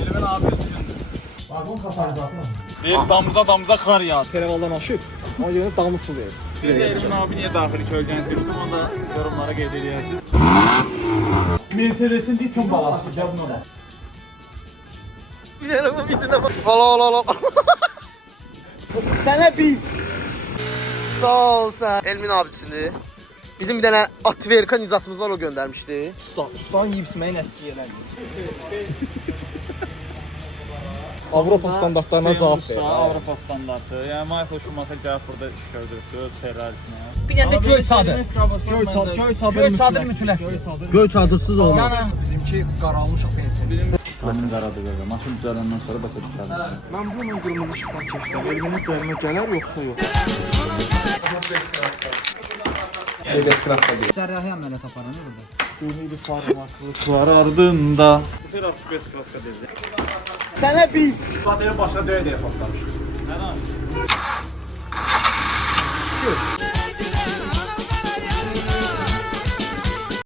Elmen abi üzgündür. Vagon katalizatı. Deyir damıza kar yağdı. Feravaldan aşıb, ona görə damı su verir. Elmen abi niye daxili kölgəni seçdim onu da yorumlara qeyd edirsiniz. Mercedes'in itin balası. Yazın ona. Bir dənə bu bitində bax. Ala. Sənə bir. Sağ ol sən. Elmin abisidir. Bizim bir dənə Atverka nicatımız var, o göndərmişdi. Ustan yiyib isməyi nəsr elədi. Avropa standartlarına cavab verir. Avropa standartı. Yəni Michael Schumacher gəlib burada iş gördürdü öz Ferrari'sinə. Bir tane de göy çadır. Göy çadır mütləq. Göy çadırsız olmaz. Yani bizimki qaralmış pensiya. Maşın qaradı görə. Maşın düzələndən sonra başa düşərdim. Mən bununla qırmızı işıqdan keçsəm, Elminin üzərinə gələr yoxsa yox? Cərrahi əməliyyat aparanı burada. Dünüydü parmaklıklar ardında. Bu sefer artık best klaska dedi. Sənə bir. Zaten başına döyə deyə patlamış. Nə danışır?